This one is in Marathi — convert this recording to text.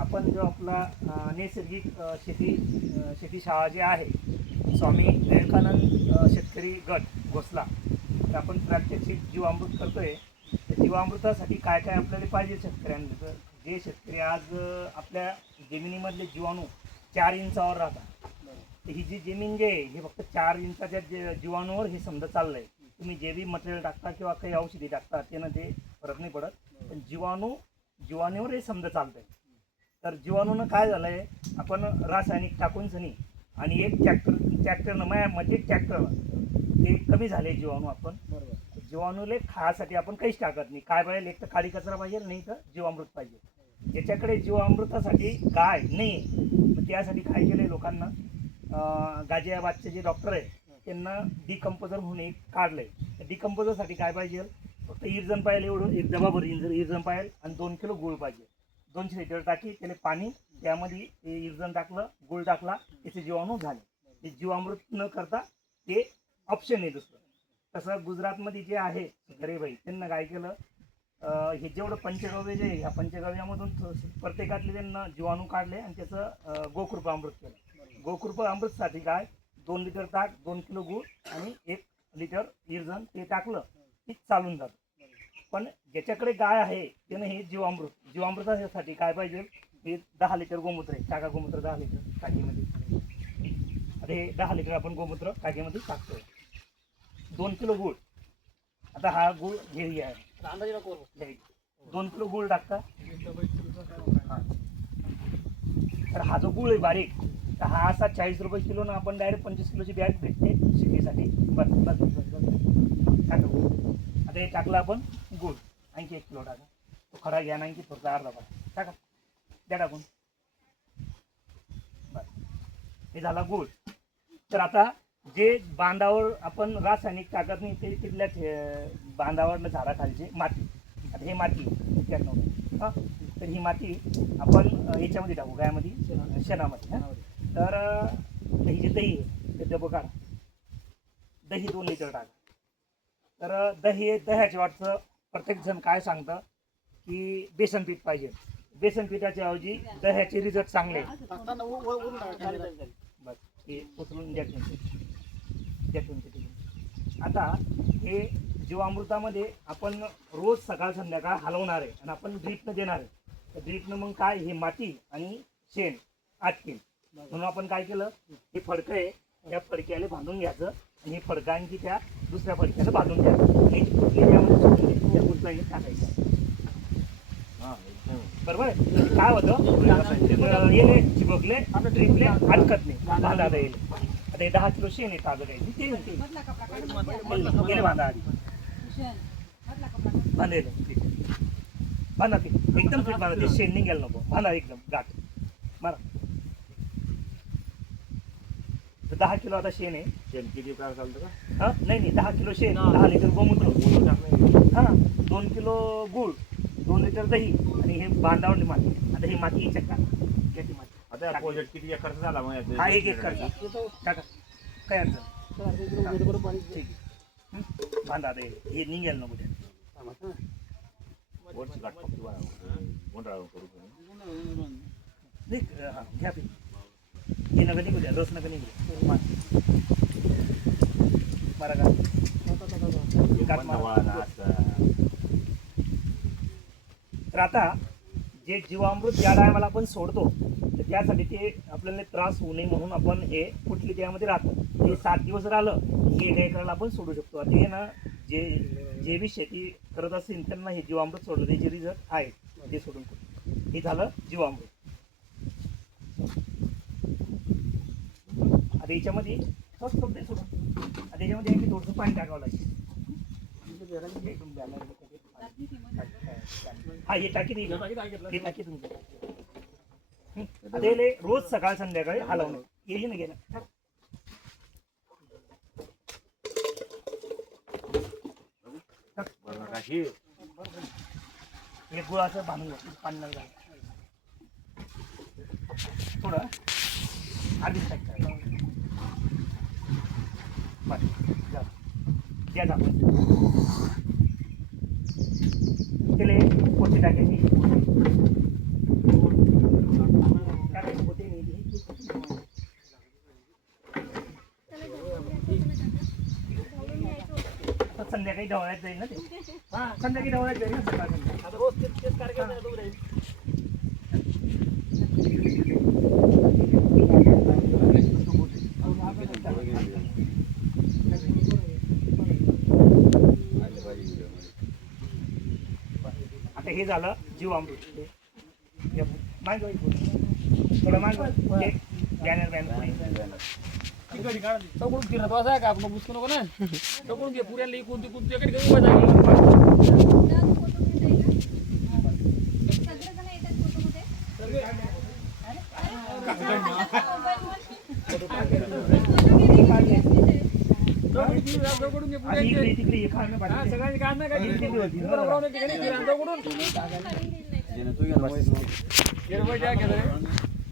आपण जो आपला नैसर्गिक शेती शाळा जी आहे स्वामी विवेकानंद शेतकरी गट घोसला, तर आपण प्रात्यक्षिक जीवामृत करतोय. तर जीवामृतासाठी काय काय आपल्याला पाहिजे शेतकऱ्यांना, तर जे शेतकरी आज आपल्या जमिनीमधले जीवाणू 4 इंचावर राहतात, तर ही जी जमीन जे आहे हे फक्त 4 इंचाच्या जीवाणूवर हे समजा चाललंय. तुम्ही जे बी मटेरियल टाकता किंवा काही औषधी टाकता त्यानं ते फरक नाही पडत, पण जीवाणूवर हे समजा चालतंय. तर जीवाणूनं काय झालंय, आपण रासायनिक टाकून सनी आणि एक ट्रॅक्टरनं माझ्यामध्ये ट्रॅक्टर ते कमी झाले जीवाणू. आपण जीवाणूले खायसाठी आपण काहीच टाकत नाही. काय पाहिजे, एक तर काळी कचरा पाहिजे, नाही तर जीवामृत पाहिजे. ज्याच्याकडे जीवामृतासाठी गाय नाही, तर त्यासाठी काय केलंय लोकांना, गाजियाबादचे जे डॉक्टर आहे त्यांना डिकम्पोजर म्हणून एक काढलंय. डिकम्पोजरसाठी काय पाहिजे, फक्त इरजन पाहिजे, एवढं एक डबाभर इरजन पाहिजे आणि 2 किलो गुळ पाहिजे. 200 लिटर टाकी त्याने पाणी, त्यामध्ये ते इरजन टाकलं, गुळ टाकला, त्याचे जीवाणू झाले. ते जीवामृत न करता ते ऑप्शन आहे दुसरं. तसं गुजरातमध्ये जे आहे गरीबाई, त्यांना काय केलं, हे जेवढं पंचगव्य जे ह्या पंचगव्यामधून प्रत्येकातले त्यांना जीवाणू काढले आणि त्याचं गोकृपा अमृत केलं. गोकृपा अमृतसाठी काय, 2 लिटर ताक, 2 किलो गूळ आणि 1 लिटर इरजन ते टाकलं की चालून जातं. पण ज्याच्याकडे गाय आहे त्यानं हे जीवामृतासाठी काय पाहिजे, हे 10 लिटर गोमूत्र आहे, टाका गोमूत्र 10 लिटर टाकीमध्ये. आता हे 10 लिटर आपण गोमूत्र टाकीमध्ये टाकतोय. 2 किलो गूळ, आता हा गूळ घेरी आहे, 2 किलो गूळ टाकता. तर हा जो गूळ आहे बारीक, तर हा असा 40 रुपये किलो ना, आपण डायरेक्ट 25 किलोची बॅग भेटते शेतीसाठी. बस टाका गूळ. आता हे टाकलं आपण गूळ, आणखी 1 किलो टाका. तो खडा घ्या, आणखी थोडा अर्धा टाका, द्या टाकून. बस हे झाला गूळ. तर आता जे बांधावर आपण रासायनिक टाकत नाही, ते तिथल्या बांधावर झाडाखालची माती. आता हे माती हां, तर ही माती आपण याच्यामध्ये टाकू, गायामध्ये, शेणामध्ये. हां, तर ही जी दही आहे ते डबं काढा, दही 2 लिटर टाका. तर दह्याच्या वाटचं प्रत्येकजण काय सांगतं की बेसन पीठ पाहिजे. बेसन पिठाच्या ऐवजी दह्याचे रिझल्ट चांगले. बस हे उचलून द्या. आता हे जीवामृतामध्ये आपण रोज सकाळ संध्याकाळ हलवणार आहे आणि आपण ड्रीपनं देणार आहे. तर ड्रीपनं मग काय, हे माती आणि शेण आटतील. म्हणून आपण काय केलं, हे फडकं आहे, त्या फडक्याला बांधून घ्यायचं आणि हे फडकं आणखी त्या दुसऱ्या फडक्याला बांधून घ्यायचं आणि त्या गुंतळीने टाकायचं. बरोबर आहे. काय होतं, येले चिपकले आपलं ड्रीपले अडकत नाही, बांधायला येईल. आता हे 10 किलो शेण आहे ताजं घ्यायची, ते गेले बांधा आधी बांधायला पीठ, बांधा पीठ एकदम पीठ बांधा, ते शेण निघायला नको, बांधा एकदम गाठ मारा. तर 10 किलो आता शेण आहे. शेण किती काय चालतं का? हां, नाही 10 किलो शेण, 10 लिटर गोमूत्र, हां 2 किलो गूळ, 2 लिटर दही आणि हे बांधावरली माती. आता ही माती याच्यात टाका, याची माती. आता प्रोजेक्ट किती खर्च झाला मग? हा 1 एकर टाका, काय अडचण ठीक आहे. बांधा आता हे निघेल नको त्या. हां घ्या पीठ, हे नका निघू द्या, रस नका निघू मारा का. तर आता जे जीवामृत ज्या टायमाला आपण सोडतो, तर त्यासाठी ते आपल्याला त्रास होऊ नये म्हणून आपण हे कुठली त्यामध्ये राहतं. ते 7 दिवस राहिलं हे 1 एकराला आपण सोडू शकतो. ते ना जे बी शेती करत असेल त्यांना हे जीवामृत सोडलं त्याचे रिझल्ट आहे, ते सोडून. हे झालं जीवामृत. आता याच्यामध्ये सोडून आता याच्यामध्ये आणखी थोडंसं पाणी टाकावं लागेल. हा हे टाकी देईल, हे टाकी तुमचं. आता रोज सकाळ संध्याकाळी हलवणं येईल ना, गेलं एक गुळाचं बांधून घ्या, पाणी नाही थोडं आधीच टाक द्या टाकून त्याला पोती टाकायची. संध्याकाळी ढवळ्यात जाईल ना ते संध्याकाळी ढवळ्यात जाईल ना सकाळ संध्याकाळी. आता रोज तेच कार्यक्रम आहे, तो राहील. आता हे झालं जीवामृत. माग थोडं माग बॅनर तिकडे काढा. चौकडून फिरत असं आहे का आपण बुसकू नको ना. चौकडून घे पुऱ्याला इकून तिकून तुझ्याकडे घेऊन उभा जाईल. चौकडून घे आणि पुऱ्या इकडे तिकडे हे खाणं हा, बाकी सगळ्यांनी काढणार काय इकडे होती. चौकडून.